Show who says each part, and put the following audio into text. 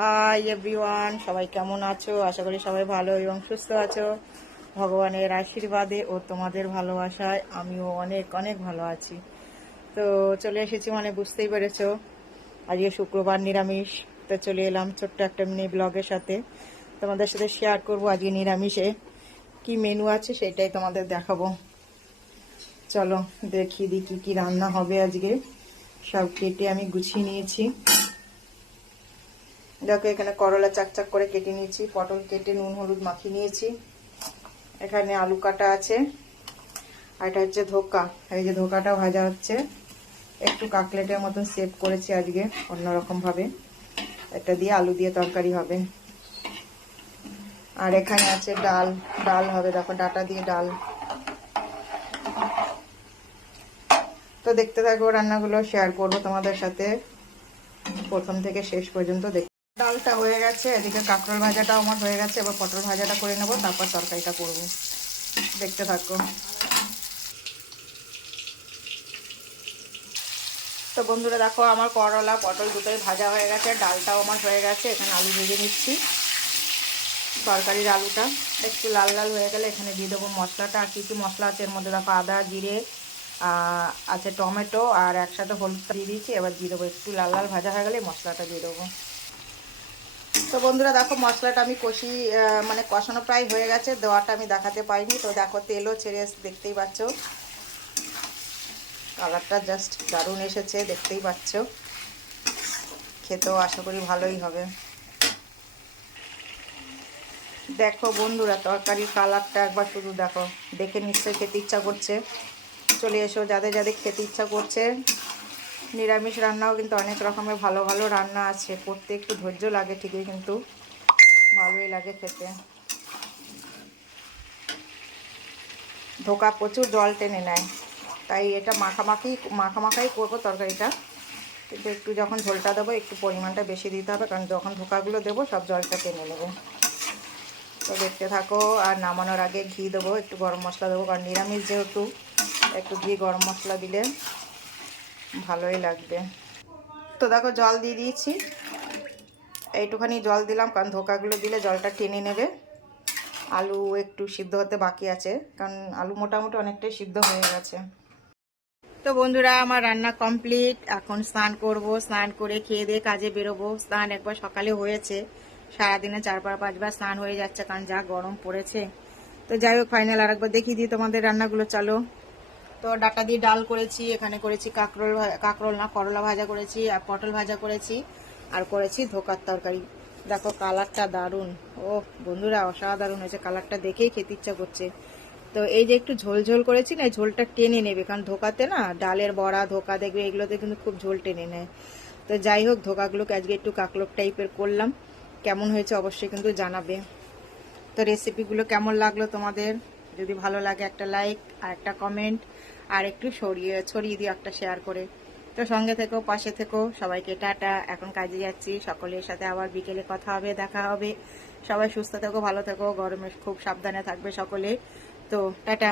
Speaker 1: Hi everyone সবাই কেমন আছো? আশা করি সবাই ভালো এবং সুস্থ আছো। ভগবানের আশীর্বাদে ও তোমাদের ভালোবাসায় আমিও অনেক অনেক ভালো আছি। তো চলে এসেছি মানে বুঝতেই পেরেছ, আজকে শুক্রবার নিরামিষ। তো চলে এলাম ছোট্ট একটা মিনি ব্লগের সাথে। তোমাদের সাথে শেয়ার করব আজকে নিরামিষে। কি মেনু আছে সেটাই তোমাদের দেখাবো। চলো দেখি দি কি কি রান্না হবে আজকে। সব কেটে আমি গুছিয়ে নিয়েছি। দেখো এখানে করলা চাকচাক করে কেটে নিয়েছি। পটল কেটে নুন, হলুদ মাখিয়ে নিয়েছি। এখানে আলু কাটা আছে। আর এটা হচ্ছে ধোকা। এই যে ধোকাটা ভাজা হচ্ছে। একটু কাকলেটের মতন সেভ করেছি আজকে অন্যরকম ভাবে এটা দিয়ে আলু দিয়ে তরকারি হবে। আর এখানে আছে ডাল। ডাল হবে, দেখো ডাটা দিয়ে ডাল। তো দেখতে থাকব রান্নাগুলো শেয়ার করব তোমাদের সাথে। প্রথম থেকে শেষ পর্যন্ত দেখ ডালটা হয়ে গেছে, এদিকে কাঁকরোল ভাজাটাও আমার হয়ে গেছে, এবার পটল ভাজাটা করে নেব, তারপর তরকারিটা করব। দেখতে থাকো। তো বন্ধুরা দেখো, আমার করলা, পটল দুটোই ভাজা হয়ে গেছে, ডালটাও আমার হয়ে গেছে, এখানে আলু ভেজে নিচ্ছি। তরকারির আলুটা একটু লাল লাল হয়ে গেলে এখানে দিয়ে দেবো মশলাটা, আর কী কী মশলা আছে এর মধ্যে দেখো, আদা, জিরে আছে টমেটো, আর একসাথে হলুদ দিয়ে দিয়েছি, এবার দিয়ে দেবো একটু লাল লাল ভাজা হয়ে গেলে মশলাটা দিয়ে দেবো। তো বন্ধুরা দেখো মশলাটা আমি কষি মানে কষানো প্রায় হয়ে গেছে, দেওয়াটা আমি দেখাতে পাইনি। তো দেখো তেলও ছেড়ে দেখতেই পাচ্ছ। কালারটা জাস্ট দারুণ এসেছে, দেখতেই পাচ্ছ। খেতেও আশা করি ভালোই হবে। দেখো বন্ধুরা, তরকারির কালারটা একবার শুধু দেখো। দেখে নিশ্চয়ই খেতে ইচ্ছা করছে। চলে এসো, যাদের যাদের খেতে ইচ্ছা করছে। নিরামিষ রান্নাও কিন্তু অনেক রকমের ভালো ভালো রান্না আছে। করতে একটু ধৈর্য লাগে ঠিকই কিন্তু ভালোই লাগে খেতে। ধোকা প্রচুর জল টেনে নেয়। তাই এটা মাখামাখি, মাখামাখাই করব তরকারিটা। কিন্তু একটু যখন ঝোলটা দেবো, একটু পরিমাণটা বেশি দিতে হবে। কারণ যখন ধোকাগুলো দেবো, সব জলটা টেনে নেবে। তো দেখতে থাকো, আর নামানোর আগে ঘি দেবো, একটু গরম মশলা দেবো। কারণ নিরামিষ যেহেতু, একটু ঘি গরম মশলা দিলে ভালোই লাগবে। তো দেখো জল দিয়ে দিয়েছি। এইটুখানি জল দিলাম, কারণ ধোকাগুলো দিলে জলটা টেনে নেবে। আলু একটু সিদ্ধ হতে বাকি আছে, কারণ আলু মোটামুটি অনেকটাই সিদ্ধ হয়ে গেছে। তো বন্ধুরা, আমার রান্না কমপ্লিট। এখন স্নান করব, স্নান করে খেয়ে দিয়ে কাজে বেরোবো। স্নান একবার সকালে হয়েছে। সারাদিনে চারবার পাঁচবার স্নান হয়ে যাচ্ছে, কারণ যা গরম পড়েছে। তো যাই হোক ফাইনাল আরেকবার দেখিয়ে দিই তোমাদের রান্নাগুলো। চলো। তো ডাটা দিয়ে ডাল করেছি, এখানে করেছি কাঁকরোল কাঁকরোল না, করলা ভাজা করেছি, আর পটল ভাজা করেছি, আর করেছি ধোকার তরকারি। দেখো কালারটা দারুণ। ও বন্ধুরা, অসাধারণ হয়েছে কালারটা দেখেই খেতে ইচ্ছা করছে। তো এই যে একটু ঝোল ঝোল করেছি না ঝোলটা টেনে নেবে, কারণ ধোকাতে না, ডালের বড়া, ধোকা দেখবে, এগুলোতে কিন্তু খুব ঝোল টেনে নেয়। তো যাই হোক, ধোকাগুলোকে আজকে একটু কাকলোক টাইপের করলাম। কেমন হয়েছে অবশ্যই কিন্তু জানাবে। তো রেসিপিগুলো কেমন লাগল তোমাদের? যদি ভালো লাগে একটা লাইক আর একটা কমেন্ট আর একটু সরিয়ে, ছড়িয়ে দিও একটা শেয়ার করে। তো সঙ্গে থেকো, পাশে থেকো, সবাইকে টাটা। এখন কাজে যাচ্ছি, সকলের সাথে আবার বিকেলে কথা হবে, দেখা হবে। সবাই সুস্থ থেকো, ভালো থেকো, গরমে খুব সাবধানে থাকবে সকলে। তো টাটা।